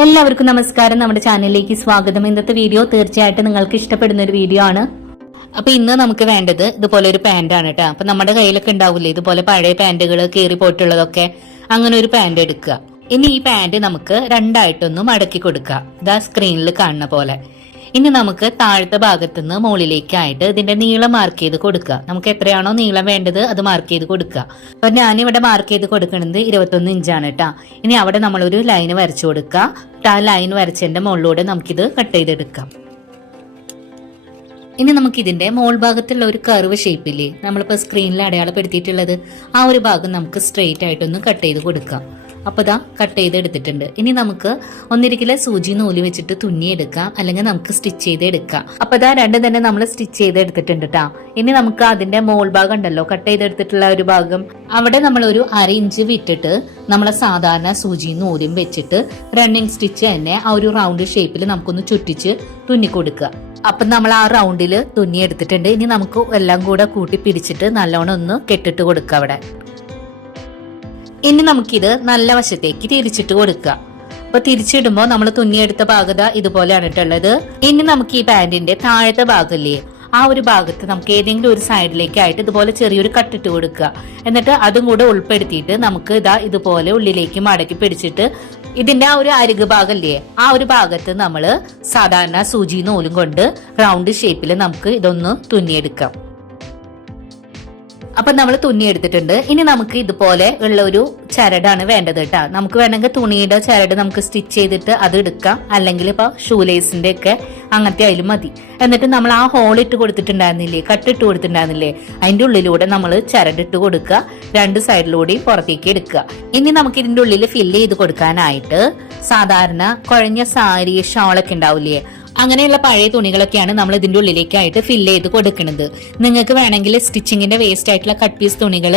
എല്ലാവർക്കും നമസ്കാരം. നമ്മുടെ ചാനലിലേക്ക് സ്വാഗതം. ഇന്നത്തെ വീഡിയോ തീർച്ചയായിട്ടും നിങ്ങൾക്ക് ഇഷ്ടപ്പെടുന്ന ഒരു വീഡിയോ ആണ്. അപ്പൊ ഇന്ന് നമുക്ക് വേണ്ടത് ഇതുപോലെ ഒരു പാന്റ് ആണ് കേട്ടോ. അപ്പൊ നമ്മുടെ കയ്യിലൊക്കെ ഉണ്ടാവില്ലേ ഇതുപോലെ പഴയ പാന്റുകൾ കീറി പോയിട്ടുള്ളതൊക്കെ, അങ്ങനെ ഒരു പാന്റ് എടുക്കുക. ഇനി ഈ പാന്റ് നമുക്ക് രണ്ടായിട്ടൊന്ന് മടക്കി കൊടുക്കുക, ഇതാ സ്ക്രീനിൽ കാണുന്ന പോലെ. ഇനി നമുക്ക് താഴത്തെ ഭാഗത്തുനിന്ന് മുകളിലേക്കായിട്ട് ഇതിന്റെ നീളം മാർക്ക് ചെയ്ത് കൊടുക്കുക. നമുക്ക് എത്രയാണോ നീളം വേണ്ടത് അത് മാർക്ക് ചെയ്ത് കൊടുക്കുക. അപ്പൊ ഞാനിവിടെ മാർക്ക് ചെയ്ത് കൊടുക്കുന്നത് 21 ഇഞ്ചാണ് കേട്ടോ. ഇനി അവിടെ നമ്മളൊരു ലൈൻ വരച്ചു കൊടുക്കുക. ആ ലൈൻ വരച്ചതിന്റെ മുകളിലൂടെ നമുക്കിത് കട്ട് ചെയ്തെടുക്കാം. ഇനി നമുക്ക് ഇതിന്റെ മോൾ ഭാഗത്തുള്ള ഒരു കർവ് ഷേപ്പില്ലേ നമ്മളിപ്പോ സ്ക്രീനിൽ അടയാളപ്പെടുത്തിയിട്ടുള്ളത്, ആ ഒരു ഭാഗം നമുക്ക് സ്ട്രെയിറ്റ് ആയിട്ടൊന്ന് കട്ട് ചെയ്ത് കൊടുക്കാം. അപ്പൊ ഇതാ കട്ട് ചെയ്ത് എടുത്തിട്ടുണ്ട്. ഇനി നമുക്ക് ഒന്നിരിക്കലെ സൂചി നൂല് വെച്ചിട്ട് തുന്നിയെടുക്കാം, അല്ലെങ്കിൽ നമുക്ക് സ്റ്റിച്ച് ചെയ്ത് എടുക്കാം. അപ്പൊ ഇതാ രണ്ടും തന്നെ നമ്മൾ സ്റ്റിച്ച് ചെയ്ത് എടുത്തിട്ടുണ്ട് കേട്ടോ. ഇനി നമുക്ക് അതിന്റെ മോൾ ഭാഗം ഉണ്ടല്ലോ കട്ട് ചെയ്തെടുത്തിട്ടുള്ള ഒരു ഭാഗം, അവിടെ നമ്മൾ ഒരു 1/2 ഇഞ്ച് വിട്ടിട്ട് നമ്മളെ സാധാരണ സൂചി നൂലും വെച്ചിട്ട് റണ്ണിങ് സ്റ്റിച്ച് തന്നെ ആ ഒരു റൗണ്ട് ഷേപ്പിൽ നമുക്കൊന്ന് ചുറ്റിച്ച് തുന്നി കൊടുക്കുക. അപ്പൊ നമ്മൾ ആ റൗണ്ടില് തുന്നി എടുത്തിട്ടുണ്ട്. ഇനി നമുക്ക് എല്ലാം കൂടെ കൂട്ടി പിടിച്ചിട്ട് നല്ലോണം ഒന്ന് കെട്ടിട്ട് കൊടുക്കുക അവിടെ. ഇനി നമുക്കിത് നല്ല വശത്തേക്ക് തിരിച്ചിട്ട് കൊടുക്കുക. അപ്പൊ തിരിച്ചിടുമ്പോ നമ്മൾ തുന്നിയെടുത്ത ഭാഗത ഇതുപോലെയാണ് ഇട്ടുള്ളത്. ഇനി നമുക്ക് ഈ പാന്റിന്റെ താഴത്തെ ഭാഗല്ലേ, ആ ഒരു ഭാഗത്ത് നമുക്ക് ഏതെങ്കിലും ഒരു സൈഡിലേക്കായിട്ട് ഇതുപോലെ ചെറിയൊരു കട്ടിട്ട് കൊടുക്കുക. എന്നിട്ട് അതും കൂടെ ഉൾപ്പെടുത്തിയിട്ട് നമുക്ക് ഇതാ ഇതുപോലെ ഉള്ളിലേക്ക് മടക്കി പിടിച്ചിട്ട് ഇതിന്റെ ആ ഒരു അരികു ഭാഗല്ലേ, ആ ഒരു ഭാഗത്ത് നമ്മൾ സാധാരണ സൂചി നൂലും കൊണ്ട് റൗണ്ട് ഷേപ്പിൽ നമുക്ക് ഇതൊന്ന് തുന്നിയെടുക്കാം. അപ്പൊ നമ്മൾ തുന്നി എടുത്തിട്ടുണ്ട്. ഇനി നമുക്ക് ഇതുപോലെ ഉള്ള ഒരു ചരടാണ് വേണ്ടത് കേട്ടോ. നമുക്ക് വേണമെങ്കിൽ തുണിയുടെ ചരട് നമുക്ക് സ്റ്റിച്ച് ചെയ്തിട്ട് അത് എടുക്കാം, അല്ലെങ്കിൽ ഇപ്പൊ ഷൂലേസിന്റെ ഒക്കെ അങ്ങനത്തെ ആയാലും മതി. എന്നിട്ട് നമ്മൾ ആ ഹോൾ ഇട്ട് കൊടുത്തിട്ടുണ്ടായിരുന്നില്ലേ, കട്ടിട്ട് കൊടുത്തിട്ടുണ്ടായിരുന്നില്ലേ, അതിന്റെ ഉള്ളിലൂടെ നമ്മൾ ചരടിട്ട് കൊടുക്കുക, രണ്ട് സൈഡിലൂടെയും പുറത്തേക്ക് എടുക്കുക. ഇനി നമുക്ക് ഇതിന്റെ ഉള്ളിൽ ഫില്ല് ചെയ്ത് കൊടുക്കാനായിട്ട് സാധാരണ കുഴഞ്ഞ സാരി ഷോളൊക്കെ ഉണ്ടാവില്ലേ, അങ്ങനെയുള്ള പഴയ തുണികളൊക്കെയാണ് നമ്മൾ ഇതിന്റെ ഉള്ളിലേക്കായിട്ട് ഫില്ല് ചെയ്ത് കൊടുക്കുന്നത്. നിങ്ങൾക്ക് വേണമെങ്കിൽ സ്റ്റിച്ചിങ്ങിന്റെ വേസ്റ്റ് ആയിട്ടുള്ള കട്ട് പീസ് തുണികൾ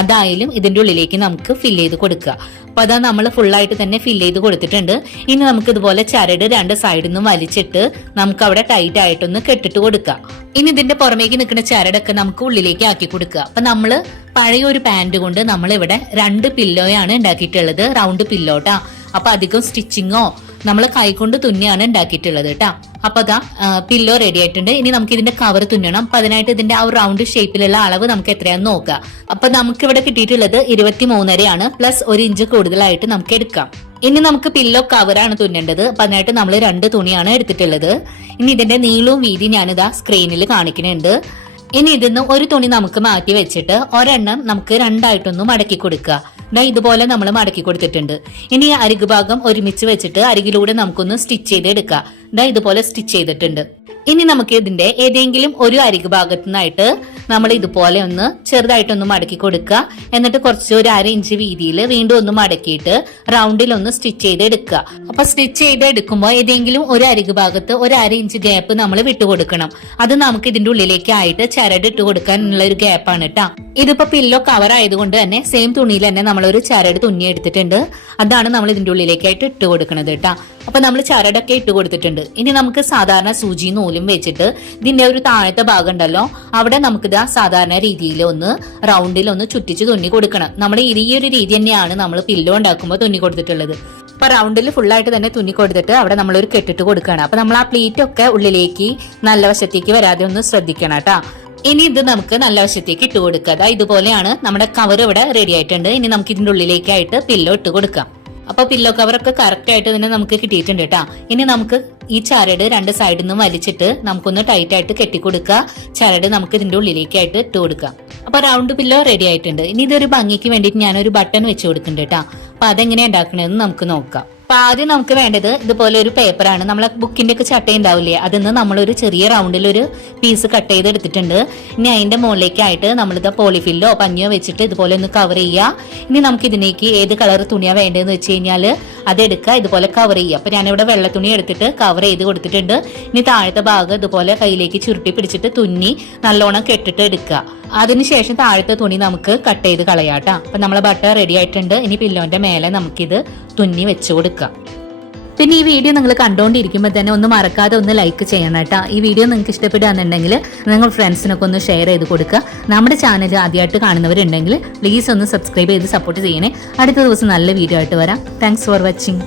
അതായാലും ഇതിന്റെ ഉള്ളിലേക്ക് നമുക്ക് ഫില്ല് ചെയ്ത് കൊടുക്കുക. അപ്പൊ അതാ നമ്മൾ ഫുള്ളായിട്ട് തന്നെ ഫില്ല് ചെയ്ത് കൊടുത്തിട്ടുണ്ട്. ഇനി നമുക്ക് ഇതുപോലെ ചരട് രണ്ട് സൈഡിൽ നിന്നും വലിച്ചിട്ട് നമുക്ക് അവിടെ ടൈറ്റ് ആയിട്ടൊന്ന് കെട്ടിട്ട് കൊടുക്കുക. ഇനി ഇതിന്റെ പുറമേക്ക് നിൽക്കുന്ന ചരടൊക്കെ നമുക്ക് ഉള്ളിലേക്ക് ആക്കി കൊടുക്കുക. അപ്പൊ നമ്മള് പഴയ ഒരു പാന്റ് കൊണ്ട് നമ്മൾ ഇവിടെ 2 പില്ലോയാണ് ഉണ്ടാക്കിയിട്ടുള്ളത്, റൗണ്ട് പില്ലോട്ടാ. അപ്പൊ അധികം സ്റ്റിച്ചിങ്ങോ നമ്മൾ കൈകൊണ്ട് തുന്നിയാണ് ഉണ്ടാക്കിയിട്ടുള്ളത് കേട്ടാ. അപ്പൊ അതാ പില്ലോ റെഡി ആയിട്ടുണ്ട്. ഇനി നമുക്ക് ഇതിന്റെ കവർ തുന്നണം. അപ്പൊ അതിനായിട്ട് ഇതിന്റെ ആ റൗണ്ട് ഷേപ്പിലുള്ള അളവ് നമുക്ക് എത്രയാണെന്ന് നോക്കാം. അപ്പൊ നമുക്ക് ഇവിടെ കിട്ടിയിട്ടുള്ളത് 23.5 പ്ലസ് 1 ഇഞ്ച് കൂടുതലായിട്ട് നമുക്ക് എടുക്കാം. ഇനി നമുക്ക് പില്ലോ കവറാണ് തുന്നേണ്ടത്. അപ്പൊ അതിനായിട്ട് നമ്മൾ 2 തുണിയാണ് എടുത്തിട്ടുള്ളത്. ഇനി ഇതിന്റെ നീളവും വീതി ഞാനിതാ സ്ക്രീനിൽ കാണിക്കുന്നുണ്ട്. ഇനി ഇതിന്ന് ഒരു തുണി നമുക്ക് മാറ്റി വെച്ചിട്ട് ഒരെണ്ണം നമുക്ക് രണ്ടായിട്ടൊന്ന് മടക്കി കൊടുക്കുക. ഇതുപോലെ നമ്മൾ മടക്കി കൊടുത്തിട്ടുണ്ട്. ഇനി അരികു ഭാഗം ഒരുമിച്ച് വെച്ചിട്ട് അരികിലൂടെ നമുക്കൊന്ന് സ്റ്റിച്ച് ചെയ്ത് എടുക്കാം. ഇതുപോലെ സ്റ്റിച്ച് ചെയ്തിട്ടുണ്ട്. ഇനി നമുക്ക് ഇതിന്റെ ഏതെങ്കിലും ഒരു അരികു ഭാഗത്തു നിന്നായിട്ട് നമ്മൾ ഇതുപോലെ ഒന്ന് ചെറുതായിട്ടൊന്ന് മടക്കി കൊടുക്കുക. എന്നിട്ട് കുറച്ച് ഒരു 1/2 ഇഞ്ച് വീതിയിൽ വീണ്ടും ഒന്ന് മടക്കിയിട്ട് റൗണ്ടിൽ ഒന്ന് സ്റ്റിച്ച് ചെയ്ത് എടുക്കുക. അപ്പൊ സ്റ്റിച്ച് ചെയ്ത് എടുക്കുമ്പോൾ ഏതെങ്കിലും ഒരു അരികു ഭാഗത്ത് ഒരു 1/2 ഇഞ്ച് ഗ്യാപ്പ് നമ്മൾ വിട്ടുകൊടുക്കണം. അത് നമുക്ക് ഇതിന്റെ ഉള്ളിലേക്ക് ആയിട്ട് ചരട് ഇട്ട് കൊടുക്കാനുള്ള ഒരു ഗ്യാപ്പാണ് കേട്ടോ. ഇതിപ്പോ പില്ലോ കവർ ആയതുകൊണ്ട് തന്നെ സെയിം തുണിയിൽ തന്നെ നമ്മളൊരു ചരട് തുന്നി എടുത്തിട്ടുണ്ട്. അതാണ് നമ്മൾ ഇതിന്റെ ഉള്ളിലേക്കായിട്ട് ഇട്ട് കൊടുക്കുന്നത് കേട്ടോ. അപ്പൊ നമ്മൾ ചരടൊക്കെ ഇട്ട് കൊടുത്തിട്ടുണ്ട്. ഇനി നമുക്ക് സാധാരണ സൂചി നൂലും വെച്ചിട്ട് ഇതിന്റെ ഒരു താഴത്തെ ഭാഗം ഉണ്ടല്ലോ, അവിടെ നമുക്കിതാ സാധാരണ രീതിയിൽ ഒന്ന് റൗണ്ടിൽ ഒന്ന് ചുറ്റിച്ച് തുന്നി കൊടുക്കണം. നമ്മൾ ഈ ഒരു രീതി തന്നെയാണ് നമ്മൾ പില്ലോ ഉണ്ടാക്കുമ്പോൾ തുന്നി കൊടുത്തിട്ടുള്ളത്. അപ്പൊ റൗണ്ടിൽ ഫുള്ളായിട്ട് തന്നെ തുന്നി കൊടുത്തിട്ട് അവിടെ നമ്മളൊരു കെട്ടിട്ട് കൊടുക്കണം. അപ്പൊ നമ്മൾ ആ പ്ലീറ്റ് ഒക്കെ ഉള്ളിലേക്ക് നല്ല വശത്തേക്ക് വരാതെ ഒന്ന് ശ്രദ്ധിക്കണം കേട്ടാ. ഇനി ഇത് നമുക്ക് നല്ല വശത്തേക്ക് ഇട്ട് കൊടുക്കുക. ഇതുപോലെയാണ് നമ്മുടെ കവർ ഇവിടെ റെഡി ആയിട്ടുണ്ട്. ഇനി നമുക്ക് ഇതിന്റെ ഉള്ളിലേക്കായിട്ട് പില്ലോ ഇട്ട് കൊടുക്കാം. അപ്പൊ പില്ലോ കവറൊക്കെ കറക്റ്റ് ആയിട്ട് തന്നെ നമുക്ക് കിട്ടിയിട്ടുണ്ട് കേട്ടാ. ഇനി നമുക്ക് ഈ ചരട് രണ്ട് സൈഡിൽ നിന്നും വലിച്ചിട്ട് നമുക്കൊന്ന് ടൈറ്റ് ആയിട്ട് കെട്ടിക്കൊടുക്കുക. ചരട് നമുക്ക് ഇതിന്റെ ഉള്ളിലേക്കായിട്ട് ഇട്ട് കൊടുക്കാം. അപ്പൊ റൗണ്ട് പില്ലോ റെഡി ആയിട്ടുണ്ട്. ഇനി ഇതൊരു ഭംഗിക്ക് വേണ്ടിയിട്ട് ഞാനൊരു ബട്ടൺ വെച്ച് കൊടുക്കുന്നുണ്ട് കേട്ടാ. അപ്പൊ അതെങ്ങനെയാ ഉണ്ടാക്കണതെന്ന് നമുക്ക് നോക്കാം. അപ്പൊ ആദ്യം നമുക്ക് വേണ്ടത് ഇതുപോലെ ഒരു പേപ്പറാണ്. നമ്മളെ ബുക്കിന്റെ ഒക്കെ ചട്ട ഉണ്ടാവില്ലേ, അതിന്ന് നമ്മളൊരു ചെറിയ റൗണ്ടിൽ ഒരു പീസ് കട്ട് ചെയ്ത് എടുത്തിട്ടുണ്ട്. ഇനി അതിന്റെ മുകളിലേക്കായിട്ട് നമ്മളിത് പോളിഫില്ലോ പഞ്ഞോ വെച്ചിട്ട് ഇതുപോലെ ഒന്ന് കവർ ചെയ്യുക. ഇനി നമുക്ക് ഇതിലേക്ക് ഏത് കളർ തുണിയാ വേണ്ടതെന്ന് വെച്ച് കഴിഞ്ഞാൽ അതെടുക്കുക, ഇതുപോലെ കവർ ചെയ്യുക. അപ്പൊ ഞാനിവിടെ വെള്ള തുണി എടുത്തിട്ട് കവർ ചെയ്ത് കൊടുത്തിട്ടുണ്ട്. ഇനി താഴത്തെ ഭാഗം ഇതുപോലെ കയ്യിലേക്ക് ചുരുട്ടി പിടിച്ചിട്ട് തുന്നി നല്ലോണം കെട്ടിട്ട് എടുക്കുക. അതിനുശേഷം താഴത്തെ തുണി നമുക്ക് കട്ട് ചെയ്ത് കളയാട്ടോ. അപ്പൊ നമ്മളെ ബട്ടർ റെഡി ആയിട്ടുണ്ട്. ഇനി പില്ലോന്റെ മേലെ നമുക്കിത് തുന്നി വെച്ചു കൊടുക്കാം. പിന്നെ ഈ വീഡിയോ നിങ്ങൾ കണ്ടുകൊണ്ടിരിക്കുമ്പോൾ തന്നെ ഒന്ന് മറക്കാതെ ഒന്ന് ലൈക്ക് ചെയ്യണം കേട്ടോ. ഈ വീഡിയോ നിങ്ങൾക്ക് ഇഷ്ടപ്പെടുകയാണെന്നുണ്ടെങ്കിൽ നിങ്ങൾ ഫ്രണ്ട്സിനൊക്കെ ഒന്ന് ഷെയർ ചെയ്ത് കൊടുക്കുക. നമ്മുടെ ചാനൽ ആദ്യമായിട്ട് കാണുന്നവരുണ്ടെങ്കിൽ പ്ലീസ് ഒന്ന് സബ്സ്ക്രൈബ് ചെയ്ത് സപ്പോർട്ട് ചെയ്യണേ. അടുത്ത ദിവസം നല്ല വീഡിയോ ആയിട്ട് വരാം. Thanks for watching.